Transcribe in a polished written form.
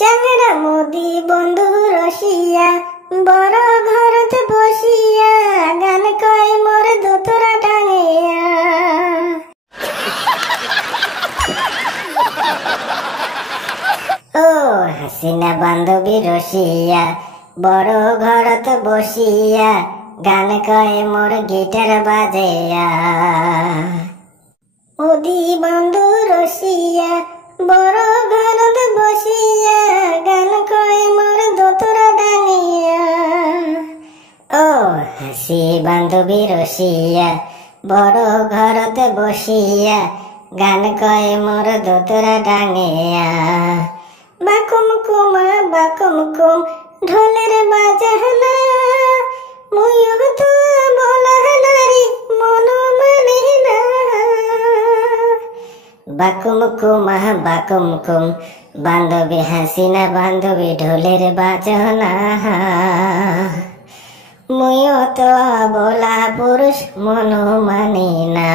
চাঙ্গরা মোদি বন্ধু রসিয়া বড় ঘরতে বসিয়া গান কয় মোর দোতরা টাঙিয়া। ও হাসিনা বান্ধবী রসিয়া বড় ঘরতে বসিয়া গান কয় মোর গিটার বাজেয়া। মোদি বন্ধু রসিয়া বড় ঘরতে বসিয়া গান কয় মোর দোতরা টাঙিয়া। ও হাসি বান্ধবী রসিয়া বড় ঘরতে বসিয়া গান কয় মোর দোতরা টাঙিয়া। বাকুম কুমা বাকুম কুম ঢোলের বাজনা মুয়ো তো বলহারি মন মানে না। বাকুম কুমা বাকুম কুম বান্ধবী হাসিনা বান্ধবী ঢোলের বাজনা মুয়ো তো বলা পুরুষ মন মানে না।